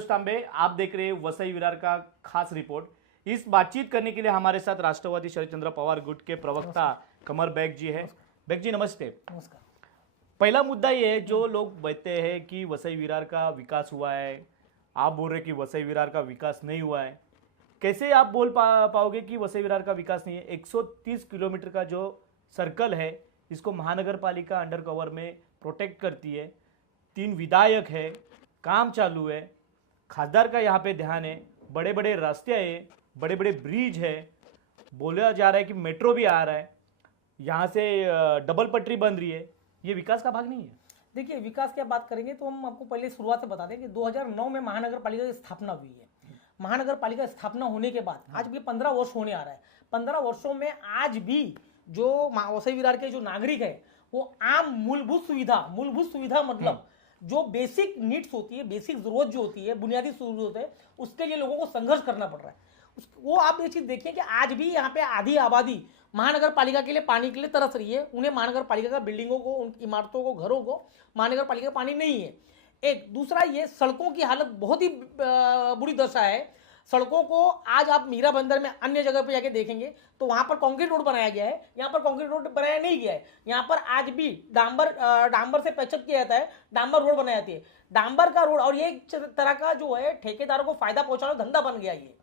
मनोज तांबे, आप देख रहे हैं वसई विरार का खास रिपोर्ट। इस बातचीत करने के लिए हमारे साथ राष्ट्रवादी शरदचंद्र पवार गुट के प्रवक्ता कमर बैग जी है। बैग जी नमस्ते। नमस्कार। पहला मुद्दा ये है, जो लोग कहते हैं कि वसई विरार का विकास हुआ है, आप बोल रहे कि वसई विरार का विकास नहीं हुआ है। कैसे आप बोल पाओगे कि वसई विरार का विकास नहीं है? 130 किलोमीटर का जो सर्कल है, इसको महानगर पालिका अंडर कवर में प्रोटेक्ट करती है। 3 विधायक है, काम चालू है, खासदार का यहाँ पे ध्यान है, बड़े बड़े रास्ते हैं, बड़े बड़े ब्रिज है, बोला जा रहा है कि मेट्रो भी आ रहा है, यहाँ से डबल पटरी बन रही है। ये विकास का भाग नहीं है? देखिए, विकास की बात करेंगे तो हम आपको पहले शुरुआत से बता दें कि 2009 में महानगर पालिका की स्थापना हुई है। महानगर पालिका स्थापना होने के बाद आज भी 15 वर्ष होने आ रहा है। 15 वर्षों में आज भी जो वसई विरार के जो नागरिक है वो आम मूलभूत सुविधा मतलब जो बेसिक नीड्स होती है, बेसिक जरूरत जो होती है, बुनियादी जरूरत है, उसके लिए लोगों को संघर्ष करना पड़ रहा है। वो आप ये चीज देखिए कि आज भी यहाँ पे आधी आबादी महानगर पालिका के लिए पानी के लिए तरस रही है। उन्हें महानगर पालिका का बिल्डिंगों को, उन इमारतों को, घरों को महानगर पालिका का पानी नहीं है। एक दूसरा, ये सड़कों की हालत बहुत ही बुरी दशा है। सड़कों को आज आप मीरा बंदर में अन्य जगह पे जाके देखेंगे तो वहां पर कंक्रीट रोड बनाया गया है, यहाँ पर कंक्रीट रोड बनाया नहीं गया है। यहाँ पर आज भी डांबर से पैचअप किया जाता है, डांबर रोड बनाई जाती है। डांबर का रोड और ये एक तरह का जो है ठेकेदारों को फायदा पहुंचाना धंधा बन गया। ये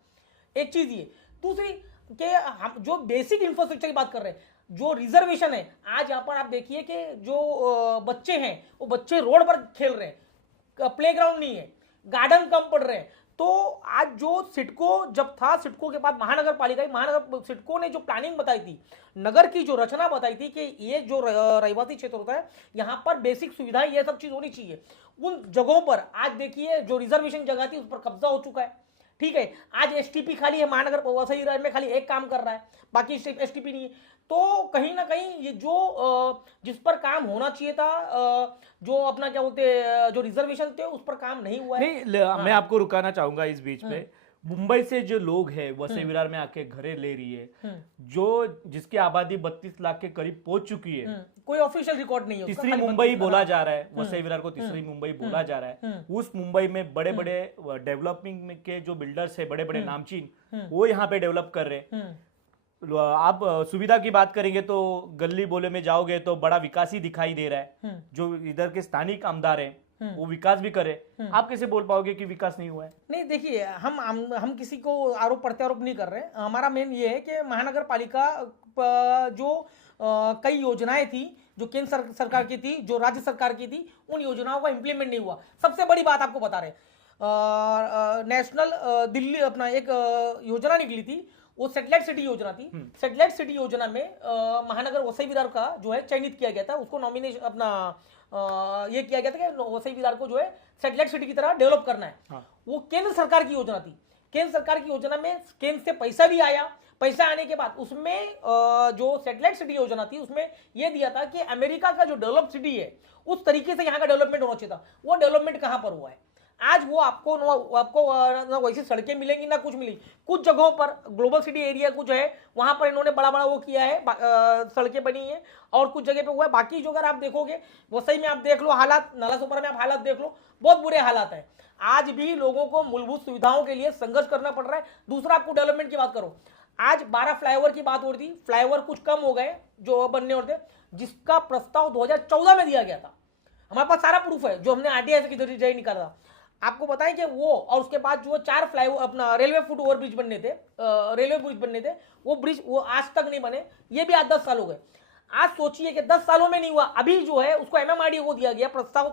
एक चीज, ये दूसरी कि हम जो बेसिक इंफ्रास्ट्रक्चर की बात कर रहे हैं, जो रिजर्वेशन है, आज यहाँ पर आप देखिए कि जो बच्चे हैं वो बच्चे रोड पर खेल रहे हैं, प्लेग्राउंड नहीं है, गार्डन कम पड़ रहे हैं। तो आज जो सिडको जब था, सिडको के बाद महानगर पालिका, सिडको ने जो प्लानिंग बताई थी, नगर की जो रचना बताई थी कि ये जो रहिवासी क्षेत्र होता है यहाँ पर बेसिक सुविधाएं ये सब चीज होनी चाहिए, उन जगहों पर आज देखिए जो रिजर्वेशन जगह थी उस पर कब्जा हो चुका है। ठीक है, आज एसटीपी खाली है, महानगर वसई विरार में खाली एक काम कर रहा है, बाकी एसटीपी नहीं है। तो कहीं ना कहीं ये जो जिस पर काम होना चाहिए था, जो अपना क्या बोलते जो रिजर्वेशन थे उस पर काम नहीं हुआ है। नहीं, मैं आपको रुकाना चाहूंगा इस बीच में। मुंबई से जो लोग हैं वसई विरार में आके घरे ले रही है, जो जिसकी आबादी 32 लाख के करीब पहुंच चुकी है, कोई ऑफिशियल रिकॉर्ड नहीं है। तीसरी मुंबई बोला जा रहा है, वसई विरार को तीसरी मुंबई बोला जा रहा है। उस मुंबई में बड़े बड़े डेवलपिंग के जो बिल्डर्स है, बड़े बड़े नामचीन, वो यहाँ पे डेवलप कर रहे हैं। आप सुविधा की बात करेंगे तो गली बोले में जाओगे तो बड़ा विकास ही दिखाई दे रहा है। जो इधर के स्थानिक आमदार है वो विकास भी करे। आप कैसे बोल पाओगे कि विकास नहीं हुआ है? नहीं, देखिए, हम किसी को आरोप प्रत्यारोप नहीं कर रहे। हमारा मेन ये है कि महानगर पालिका जो कई योजनाएं थी जो केंद्र सरकार की थी, जो राज्य सरकार की थी, उन योजनाओं का इंप्लीमेंट नहीं हुआ। सबसे बड़ी बात आपको बता रहे, नेशनल दिल्ली अपना एक योजना निकली थी, वो सैटेलाइट सिटी योजना थी। सैटेलाइट सिटी योजना में महानगर वसई विरार का जो है चयनित किया गया था, उसको नॉमिनेशन अपना ये किया गया था कि वसई विरार को जो है सैटेलाइट सिटी की तरह डेवलप करना है। वो केंद्र सरकार की योजना थी। केंद्र सरकार की योजना में केंद्र से पैसा भी आया। पैसा आने के बाद उसमें जो सैटेलाइट सिटी योजना थी उसमें यह दिया था कि अमेरिका का जो डेवलप सिटी है उस तरीके से यहाँ का डेवलपमेंट होना चाहिए था। वो डेवलपमेंट कहाँ पर हुआ है? आज वो आपको ना वैसी सड़कें मिलेंगी ना कुछ मिलेगी। कुछ जगहों पर ग्लोबल सिटी एरिया कुछ है, वहां पर इन्होंने बड़ा बड़ा वो किया है, सड़कें बनी है, और कुछ जगह पे हुआ है। बाकी जो अगर आप देखोगे वसई में आप देख लो हालात, नालासोपारा में आप हालात देख लो, बहुत बुरे हालात है। आज भी लोगों को मूलभूत सुविधाओं के लिए संघर्ष करना पड़ रहा है। दूसरा, आपको डेवलपमेंट की बात करो, आज 12 फ्लाईओवर की बात हो रही थी, फ्लाईओवर कुछ कम हो गए जो बनने और थे, जिसका प्रस्ताव 2014 में दिया गया था। हमारे पास सारा प्रूफ है, जो हमने आरटीआई से किधर निकाला था। आपको बताएं कि वो, और उसके बाद जो 4 फ्लाईओवर अपना रेलवे फुट ओवर ब्रिज बनने थे, वो ब्रिज वो आज तक नहीं बने। ये भी 8-10 साल हो गए। आज सोचिए कि 10 सालों में नहीं हुआ। अभी जो है उसको एमएमआरडीए को दिया गया प्रस्ताव,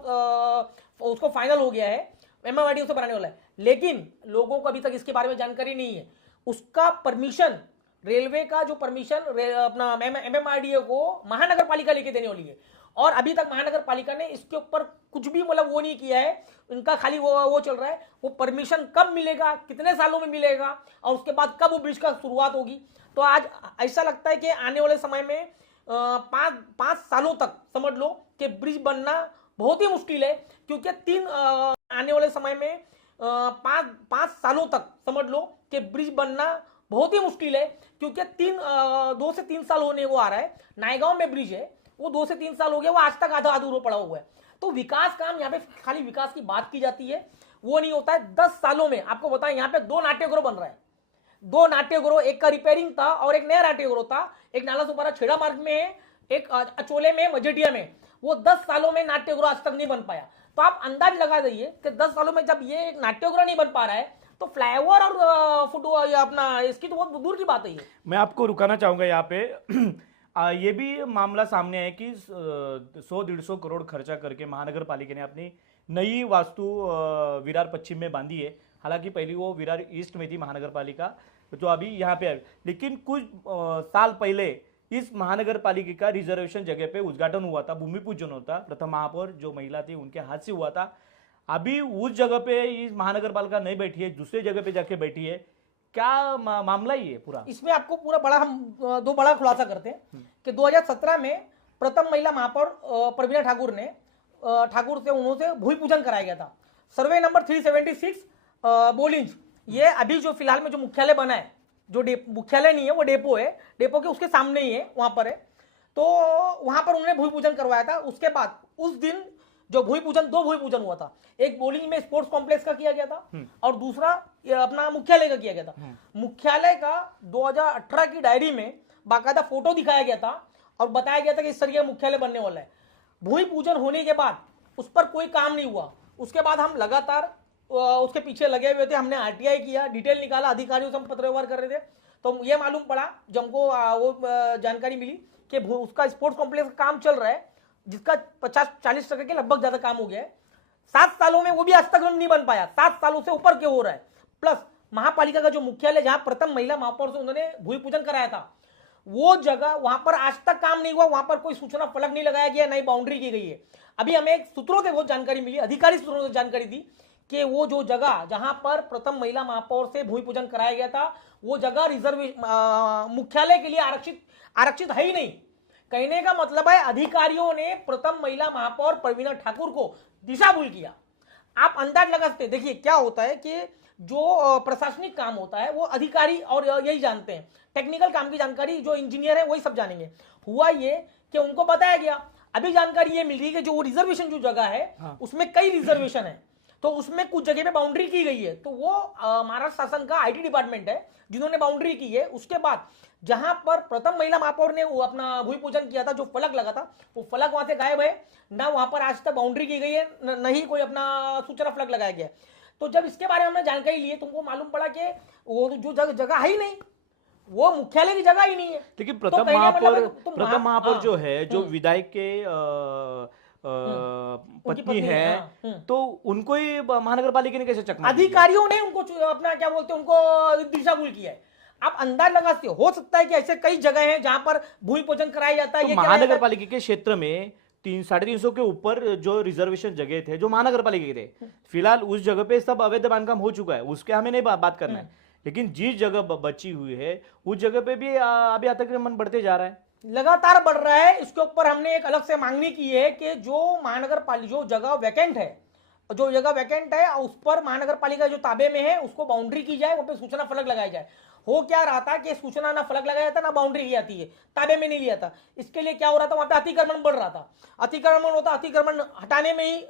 उसको फाइनल हो गया है, एमएमआरडीए से बनाने वाला है, लेकिन लोगों को अभी तक इसके बारे में जानकारी नहीं है। उसका परमिशन, रेलवे का जो परमिशन अपना एमएमआरडीए को महानगर पालिका लेके देने वाली है, और अभी तक महानगर पालिका ने इसके ऊपर कुछ भी मतलब वो नहीं किया है। इनका खाली वो चल रहा है। वो परमिशन कब मिलेगा, कितने सालों में मिलेगा, और उसके बाद कब वो ब्रिज का शुरुआत होगी। तो आज ऐसा लगता है कि आने वाले समय में 5 सालों तक समझ लो कि ब्रिज बनना बहुत ही मुश्किल है, क्योंकि आने वाले समय में 5 सालों तक समझ लो कि ब्रिज बनना बहुत ही मुश्किल है, क्योंकि 2 से 3 साल होने वो आ रहा है। नायगांव में ब्रिज है, वो 2 से 3 साल हो गया, वो आज तक आधा अधूरा पड़ा हुआ है। तो विकास काम, यहाँ पे खाली विकास की बात की जाती है, वो नहीं होता है। 10 सालों में आपको बताएं, यहाँ पे 2 नाट्यगृह बन रहा है, 2 नाट्यगृह, एक का रिपेयरिंग था और एक नया नाट्यगृह था। एक नाला सुपारा छेड़ा मार्ग में है, एक अचोले में, मजेटिया में। वो 10 सालों में नाट्यगृह आज तक नहीं बन पाया। तो आप अंदाज लगा दीजिए कि 10 सालों में जब ये एक नाट्यगृह नहीं बन पा रहा है तो फ्लाईओवर और अपना इसकी तो बहुत दूर की बात है ये। मैं आपको रुकाना चाहूंगा यहाँ पे। ये भी मामला सामने है कि 100-150 करोड़ खर्चा करके महानगर पालिका ने अपनी नई वास्तु विरार पश्चिम में बांधी है। हालांकि पहली वो विरार ईस्ट में थी महानगर पालिका, जो अभी यहाँ पे है। लेकिन कुछ साल पहले इस महानगर पालिका का रिजर्वेशन जगह पे उद्घाटन हुआ था, भूमि पूजन होता, प्रथम महापौर जो महिला थी उनके हाथ से हुआ था। अभी उस जगह पे इस महानगर पालिका नहीं बैठी है, दूसरे जगह पे जाके बैठी है। क्या मामला ही है पूरा? इसमें आपको पूरा बड़ा हम 2 बड़ा खुलासा करते हैं कि 2017 में प्रथम महिला महापौर प्रवीणा ठाकुर ने से उन्होंने भूमि पूजन कराया गया था। सर्वे नंबर 376 बोलिंज, ये अभी जो फिलहाल में जो मुख्यालय बना है, जो मुख्यालय नहीं है वो डेपो है, डेपो के उसके सामने ही है, वहां पर है। तो वहां पर उन्होंने भूमि पूजन करवाया था। उसके बाद उस दिन जो भूमि पूजन, 2 भूमि पूजन हुआ था। एक बोलिंग में स्पोर्ट्स कॉम्प्लेक्स का किया गया था और दूसरा अपना मुख्यालय का किया गया था। मुख्यालय का 2018 की डायरी में बाकायदा फोटो दिखाया गया था और बताया गया था कि इस तरीके का मुख्यालय बनने वाला है। भूमि पूजन होने के बाद उस पर कोई काम नहीं हुआ। उसके बाद हम लगातार उसके पीछे लगे हुए थे। हमने आरटीआई किया, डिटेल निकाला, अधिकारियों से हम पत्र व्यवहार कर रहे थे। तो ये मालूम पड़ा जब हमको वो जानकारी मिली कि उसका स्पोर्ट्स कॉम्प्लेक्स का काम चल रहा है, जिसका 50-40% के लगभग ज्यादा काम हो गया है। 7 सालों में वो भी आज तक नहीं बन पाया। 7 सालों से ऊपर क्यों हो रहा है। प्लस महापालिका का जो मुख्यालय, जहां प्रथम महिला महापौर से उन्होंने भूमि पूजन कराया था, वो जगह वहां पर आज तक काम नहीं हुआ। वहां पर कोई सूचना फलक नहीं लगाया गया, नई बाउंड्री की गई है। अभी हमें एक सूत्रों से बहुत जानकारी मिली, अधिकारी सूत्रों से जानकारी दी कि वो जो जगह जहां पर प्रथम महिला महापौर से भूमि पूजन कराया गया था, वो जगह मुख्यालय के लिए आरक्षित है ही नहीं। कहने का मतलब है अधिकारियों ने प्रथम महिला महापौर प्रवीणा ठाकुर को दिशाभूल किया। आप अंदाज लगा सकते हैं। देखिए क्या होता है कि जो प्रशासनिक काम होता है वो अधिकारी और यही जानते हैं, टेक्निकल काम की जानकारी जो इंजीनियर है वही सब जानेंगे। हुआ ये कि उनको बताया गया। अभी जानकारी ये मिल रही है कि जो रिजर्वेशन जो जगह है उसमें कई रिजर्वेशन है, तो उसमें कुछ जगह पे बाउंड्री की गई है। तो वो महाराष्ट्र शासन का आईटी डिपार्टमेंट है जिन्होंने बाउंड्री की है। उसके बाद जहां पर प्रथम महिला महापौर ने वो अपना भूमि पूजन किया था, जो फलक लगा था, वो फलक वहां से गायब है ना। वहां पर आज तक बाउंड्री की गई है, न ही कोई अपना सूचना फलक लगाया गया। तो जब इसके बारे में हमने जानकारी ली, तुमको मालूम पड़ा कि वो जो जगह है ही नहीं, वो मुख्यालय की जगह ही नहीं है। लेकिन तो प्रथम कहने का मतलब है प्रथम महापौर जो है, जो विधायक के पत्नी है, तो उनको ही महानगर पालिका ने कैसे चकमा दिया? अधिकारियों ने उनको अपना क्या बोलते हैं, उनको दिशाभूल किया है। आप अंदाज लगा सकते हो सकता है कि ऐसे कई जगह हैं जहां पर भूमि पूजन कराया जाता है। तो महानगर पालिका के क्षेत्र में 300-350 के ऊपर जो रिजर्वेशन जगह थे, जो महानगर पालिका के थे, फिलहाल उस जगह पे सब अवैध बांधकाम हो चुका है, उसके हमें नहीं बात करना है। लेकिन जिस जगह बची हुई है उस जगह पे भी अभी अतिक्रमण बढ़ते जा रहा है, लगातार बढ़ रहा है। इसके ऊपर हमने एक अलग से मांगनी की है कि जो महानगर पालिका जो जगह वैकेंट है उस पर महानगर पालिका जो ताबे में है उसको बाउंड्री की जाए, वहां पे सूचना फलक लगाया जाए। हो क्या रहा था कि सूचना ना फलक लगाया जाता ना बाउंड्री की जाती है, ताबे में नहीं लिया था। इसके लिए क्या हो रहा था, वहां पे अतिक्रमण बढ़ रहा था। अतिक्रमण हटाने में ही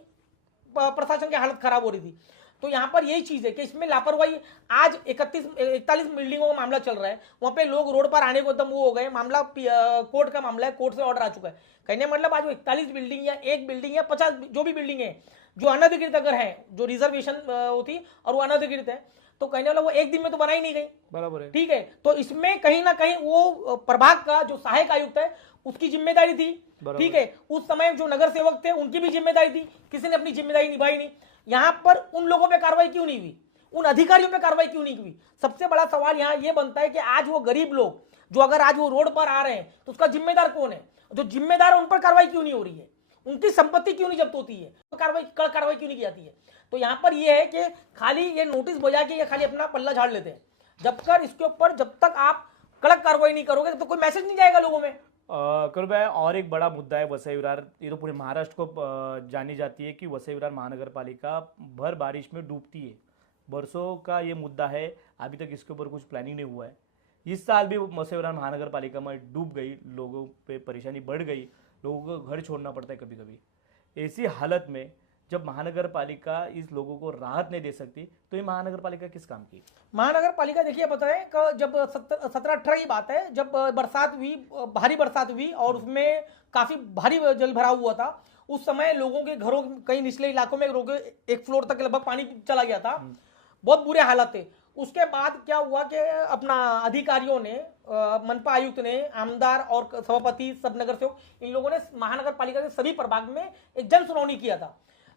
प्रशासन की हालत खराब हो रही थी। तो यहाँ पर यही चीज है कि इसमें लापरवाही। आज 41 बिल्डिंगों का मामला चल रहा है, वहां पे लोग रोड पर आने को एकदम वो हो गए। मामला कोर्ट का मामला है, कोर्ट से ऑर्डर आ चुका है। कहने मतलब आज 41 बिल्डिंग या 1 बिल्डिंग या 50 जो भी बिल्डिंग है जो अनधिकृत अगर है, जो रिजर्वेशन होती और वो अनधिकृत है, तो कहने वाला वो एक दिन में तो बनाई नहीं गई, बराबर है। ठीक है। तो इसमें कहीं ना कहीं वो प्रभाग का जो सहायक आयुक्त है उसकी जिम्मेदारी थी, ठीक है। उस समय जो नगर सेवक थे उनकी भी जिम्मेदारी थी, किसी ने अपनी जिम्मेदारी निभाई नहीं। यहां पर उन लोगों पे कार्रवाई क्यों नहीं हुई, उन अधिकारियों पे कार्रवाई क्यों नहीं हुई? सबसे बड़ा सवाल यहां ये बनता है कि आज वो गरीब लोग जो अगर आज वो रोड पर आ रहे हैं तो उसका जिम्मेदार कौन है? जो जिम्मेदार है उन पर कार्रवाई क्यों नहीं हो रही है? उनकी संपत्ति क्यों नहीं जब्त होती है? तो कार्रवाई क्यों नहीं की जाती है? तो यहां पर ये है कि खाली ये नोटिस बजा के ये खाली अपना पल्ला झाड़ लेते हैं। जब तक आप कड़क कार्रवाई नहीं करोगे तो कोई मैसेज नहीं जाएगा लोगों में। करुण भाई, और एक बड़ा मुद्दा है वसई विरार। ये तो पूरे महाराष्ट्र को जानी जाती है कि वसई विरार महानगर पालिका भर बारिश में डूबती है। बरसों का ये मुद्दा है, अभी तक इसके ऊपर कुछ प्लानिंग नहीं हुआ है। इस साल भी वसई विरार महानगर पालिका में डूब गई, लोगों पे परेशानी बढ़ गई, लोगों को घर छोड़ना पड़ता है कभी कभी। ऐसी हालत में जब महानगर पालिका इस लोगों को राहत नहीं दे सकती तो ये महानगर पालिका किस काम की? महानगर पालिका देखिए बताएं कि जब 17-18 की बात है, जब बरसात हुई, भारी बरसात हुई और उसमें काफी भारी जल भराव हुआ था। उस समय लोगों के घरों, कई निचले इलाकों में लोगों के 1 फ्लोर तक लगभग पानी चला गया था। बहुत बुरे हालात थे। उसके बाद क्या हुआ कि अपना अधिकारियों ने, मनपा आयुक्त ने, आमदार और सभापति, सब नगर सेवक, इन लोगों ने महानगर पालिका के सभी प्रभाग में एक जन सुनवाई किया था।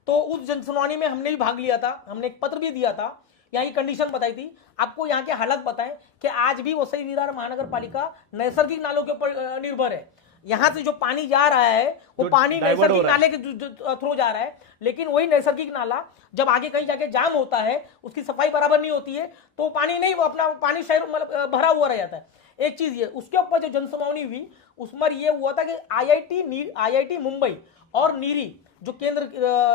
तो उस जन सुनवाई में हमने भी भाग लिया था, हमने एक पत्र भी दिया था, यहाँ की कंडीशन बताई थी। आपको यहाँ के हालात बताएं कि आज भी वसई विरार महानगर पालिका नैसर्गिक नालों के ऊपर निर्भर है। यहाँ से जो पानी जा रहा है वो पानी नैसर्गिक नाले के थ्रू जा रहा है, लेकिन वही नैसर्गिक नाला जब आगे कहीं जाके जाम होता है, उसकी सफाई बराबर नहीं होती है, तो पानी नहीं, अपना पानी शहर मतलब भरा हुआ रह जाता है। एक चीज ये, उसके ऊपर जो जनसुनवाई हुई उसमें ये हुआ था कि आईआईटी मुंबई और नीरी जो केंद्र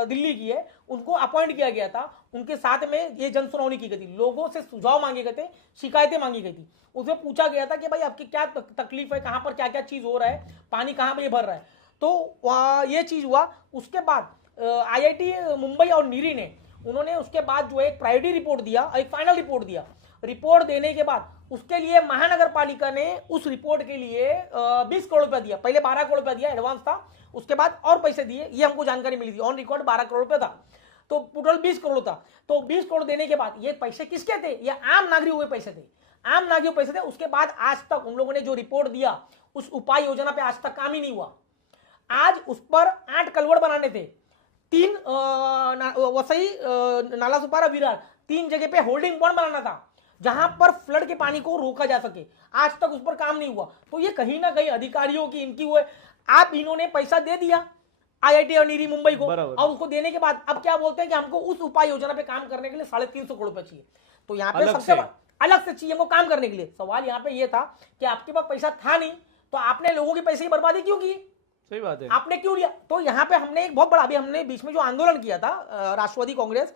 दिल्ली की है, उनको अपॉइंट किया गया था। उनके साथ में ये जनसुनवाई की गई थी, लोगों से सुझाव मांगे गए थे, शिकायतें मांगी गई थी। उसमें पूछा गया था कि भाई आपकी क्या तकलीफ है, कहां पर क्या क्या चीज हो रहा है, पानी कहां पर ये भर रहा है। तो ये चीज हुआ। उसके बाद आईआईटी मुंबई और नीरी ने, उन्होंने उसके बाद जो एक प्रायोरिटी रिपोर्ट दिया, एक फाइनल रिपोर्ट दिया। रिपोर्ट देने के बाद उसके लिए महानगर पालिका ने उस रिपोर्ट के लिए 20 करोड़ रुपया दिया। पहले 12 करोड़ रुपया दिया, एडवांस था, उसके बाद और पैसे दिए। ये हमको जानकारी मिली थी, ऑन रिकॉर्ड 12 करोड़ रुपया था, तो टोटल 20 करोड़ था। तो 20 करोड़ देने के बाद ये पैसे किसके थे? ये आम नागरिकों के पैसे थे, आम नागरिकों के पैसे थे। उसके बाद आज तक उन लोगों ने जो रिपोर्ट दिया, उस उपाय योजना पे आज तक काम ही नहीं हुआ। आज उस पर 8 कलवड़ बनाने थे, 3 वसई, नालासोपारा, विरार, 3 जगह पे होल्डिंग पॉइंट बनाना था जहां पर फ्लड के पानी को रोका जा सके। आज तक उस पर काम नहीं हुआ। तो ये कहीं ना कहीं अधिकारियों की, इनकी वो है। आप इन्होंने पैसा दे दिया आईआईटी और नीरी मुंबई को, और उसको देने के बाद अब क्या बोलते हैं कि हमको उस उपाय योजना पे काम करने के लिए 350 करोड़ रुपए चाहिए। तो यहाँ पे सबसे अलग से चाहिए हमको काम करने के लिए। सवाल यहाँ पे ये था कि आपके पास पैसा था नहीं, तो आपने लोगों के पैसे की बर्बादी क्यों की? सही बात है, आपने क्यों लिया? तो यहाँ पे हमने एक बहुत बड़ा, अभी हमने बीच में जो आंदोलन किया था, राष्ट्रवादी कांग्रेस,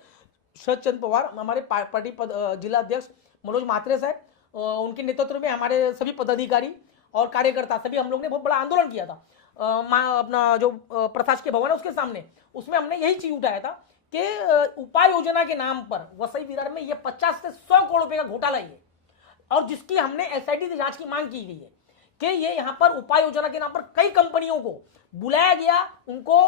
शरद चंद्र पवार, हमारे पार्टी जिला अध्यक्ष मनोज म्हात्रे साहब, उनके नेतृत्व में हमारे सभी पदाधिकारी और कार्यकर्ता, सभी हम लोग ने बहुत बड़ा आंदोलन किया था अपना जो प्रशासकीय भवन है उसके सामने। उसमें हमने यही चीज उठाया था कि उपाय योजना के नाम पर वसई विरार में ये 50 से 100 करोड़ रुपए का घोटाला है, और जिसकी हमने एसआईटी से जांच की मांग की गई है कि ये यहाँ पर उपाय योजना के नाम पर कई कंपनियों को बुलाया गया, उनको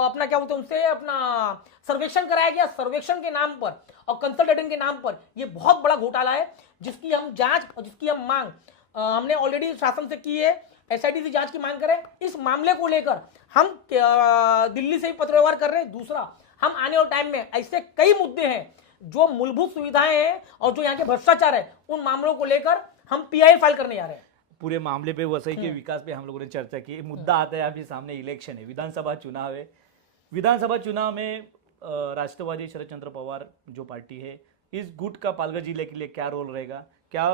अपना क्या बोलते हैं, उनसे अपना सर्वेक्षण कराया गया। सर्वेक्षण के नाम पर और कंसल्टेंट के नाम पर ये बहुत बड़ा घोटाला है, जिसकी हम जांच और जिसकी हम मांग हमने ऑलरेडी शासन से की है। एसआईटी से जांच की मांग करें। इस मामले को लेकर हम दिल्ली से भी पत्र व्यवहार कर रहे हैं। दूसरा, हम आने वाले टाइम में ऐसे कई मुद्दे हैं जो मूलभूत सुविधाएं हैं और जो यहाँ के भ्रष्टाचार है, उन मामलों को लेकर हम पीआई फाइल करने जा रहे हैं। पूरे मामले पे, वसई के विकास पे हम लोगों ने चर्चा की। मुद्दा आता है, अभी सामने इलेक्शन है, विधानसभा चुनाव है। विधानसभा चुनाव में राष्ट्रवादी शरद चंद्र पवार जो पार्टी है, इस गुट का पालघर जिले के लिए क्या रोल रहेगा? क्या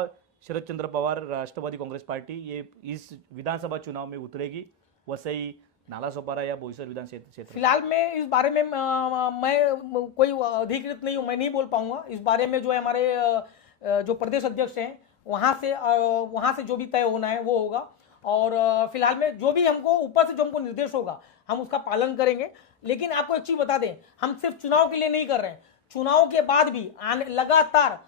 शरद चंद्र पवार राष्ट्रवादी कांग्रेस पार्टी ये इस विधानसभा चुनाव में उतरेगी, वसई, नालासोपारा या बोईसर विधान क्षेत्र? फिलहाल में इस बारे में मैं कोई अधिकृत नहीं हूँ, मैं नहीं बोल पाऊंगा इस बारे में। जो है हमारे जो प्रदेश अध्यक्ष हैं, वहां से जो भी तय होना है वो होगा। और फिलहाल में जो भी हमको ऊपर से जो हमको निर्देश होगा, हम उसका पालन करेंगे। लेकिन आपको एक चीज बता दें, हम सिर्फ चुनाव के लिए नहीं कर रहे हैं, चुनाव के बाद भी लगातार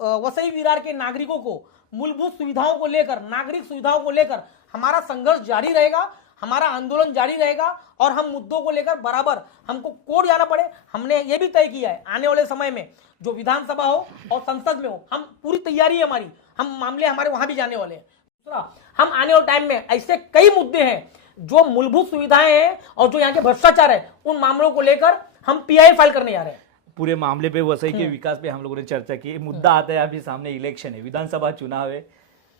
वसई विरार के नागरिकों को मूलभूत सुविधाओं को लेकर, नागरिक सुविधाओं को लेकर हमारा संघर्ष जारी रहेगा, हमारा आंदोलन जारी रहेगा। और हम मुद्दों को लेकर बराबर हमको कोर्ट जाना पड़े, हमने ये भी तय किया है। आने वाले समय में जो विधानसभा हो और संसद में हो, हम पूरी तैयारी है हमारी, हम मामले हमारे वहां भी जाने वाले हैं। दूसरा, हम आने वाले टाइम में ऐसे कई मुद्दे हैं जो मूलभूत सुविधाएं हैं और जो यहाँ के भ्रष्टाचार है, उन मामलों को लेकर हम पीआई फाइल करने जा रहे हैं। पूरे मामले पे, वसई के विकास पे हम लोगों ने चर्चा की। मुद्दा आता है, अभी सामने इलेक्शन है, विधानसभा चुनाव है।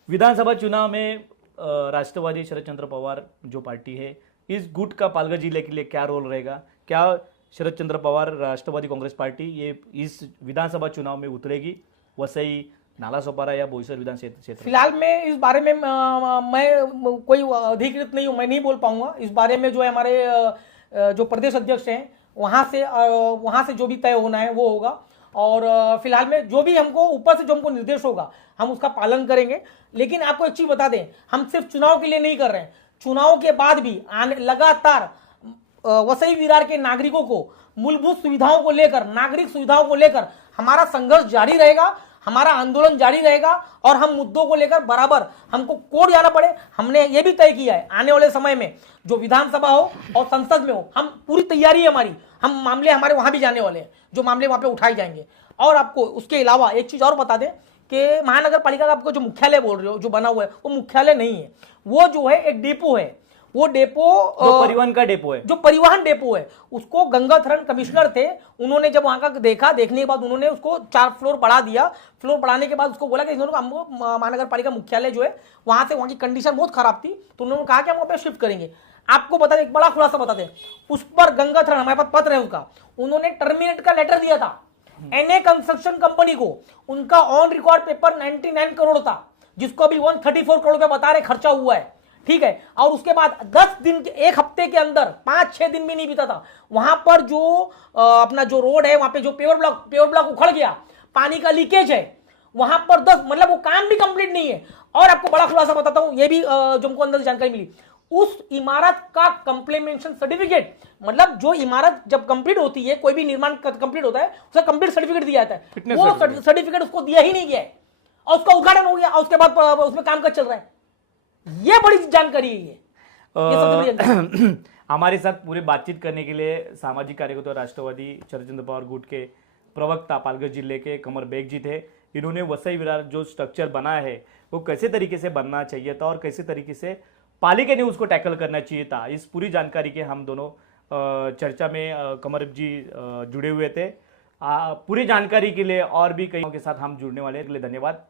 विधानसभा चुनाव में राष्ट्रवादी शरद चंद्र पवार जो पार्टी है, इस गुट का पालघर जिले के लिए क्या रोल रहेगा? क्या शरद चंद्र पवार राष्ट्रवादी कांग्रेस पार्टी ये इस विधानसभा चुनाव में उतरेगी, वसई, नालासोपारा या बोईसर विधान क्षेत्र? फिलहाल में इस बारे में मैं कोई अधिकृत नहीं हूँ, मैं नहीं बोल पाऊंगा इस बारे में। जो है हमारे जो प्रदेश अध्यक्ष हैं, वहां से जो भी तय होना है वो होगा। और फिलहाल में जो भी हमको ऊपर से जो हमको निर्देश होगा, हम उसका पालन करेंगे। लेकिन आपको एक चीज बता दें, हम सिर्फ चुनाव के लिए नहीं कर रहे हैं, चुनाव के बाद भी लगातार वसई विरार के नागरिकों को मूलभूत सुविधाओं को लेकर, नागरिक सुविधाओं को लेकर हमारा संघर्ष जारी रहेगा, हमारा आंदोलन जारी रहेगा और हम मुद्दों को लेकर बराबर हमको कोर्ट जाना पड़े। हमने ये भी तय किया है आने वाले समय में जो विधानसभा हो और संसद में हो, हम पूरी तैयारी है हमारी, हम मामले हमारे वहां भी जाने वाले हैं, जो मामले वहां पे उठाए जाएंगे। और आपको उसके अलावा एक चीज और बता दें कि महानगर पालिका का आपको जो मुख्यालय बोल रहे हो जो बना हुआ है, वो मुख्यालय नहीं है, वो जो है एक डिपो है। वो डिपो जो परिवहन का डिपो है, जो परिवहन डिपो है, उसको गंगाथरन कमिश्नर थे, उन्होंने जब वहां का देखा, देखने के बाद उन्होंने उसको 4 फ्लोर बढ़ा दिया। फ्लोर बढ़ाने के बाद उसको बोला कि इन्होंने हमको महानगर पालिका मुख्यालय जो है वहां से, वहां की कंडीशन बहुत खराब थी, तो उन्होंने कहा कि हम वहां पे शिफ्ट करेंगे। आपको बता दें, एक बड़ा खुलासा बता दें, उस पर गंगाथरन, हमारे पास पत्र है उसका, उन्होंने टर्मिनेट का लेटर दिया था एनए कंस्ट्रक्शन कंपनी को। उनका ऑन रिकॉर्ड पेपर 99 करोड़ था, जिसको अभी 134 करोड़ रुपए बता रहे खर्चा हुआ है, ठीक है। और उसके बाद 10 दिन के, एक हफ्ते के अंदर 5-6 दिन भी नहीं बीता था, वहां पर जो अपना जो रोड है, वहां पे जो पेवर ब्लॉक उखड़ गया, पानी का लीकेज है वहां पर 10, मतलब वो काम भी कंप्लीट नहीं है। और आपको बड़ा खुलासा बताता हूं, ये भी जो हमको अंदर जानकारी मिली, उस इमारत का कंप्लीमेंटेशन सर्टिफिकेट, मतलब जो इमारत जब कंप्लीट होती है, कोई भी निर्माण कंप्लीट होता है, उसका कंप्लीट सर्टिफिकेट दिया जाता है, वो सर्टिफिकेट उसको दिया ही नहीं गया है और उसका उद्घाटन हो गया और उसके बाद उसमें काम कर चल रहा है। ये बड़ी जानकारी है ये सबसे बड़ी जानकारी। हमारे साथ पूरी बातचीत करने के लिए सामाजिक कार्यकर्ता राष्ट्रवादी शरदचंद्र पवार गुट के प्रवक्ता पालघर जिले के कमर बेग जी थे। इन्होंने वसई विरार जो स्ट्रक्चर बनाया है वो कैसे तरीके से बनना चाहिए था और कैसे तरीके से पालिका ने उसको टैकल करना चाहिए था, इस पूरी जानकारी के हम दोनों चर्चा में कमर जी जुड़े हुए थे। पूरी जानकारी के लिए और भी कई के साथ हम जुड़ने वाले हैं। धन्यवाद।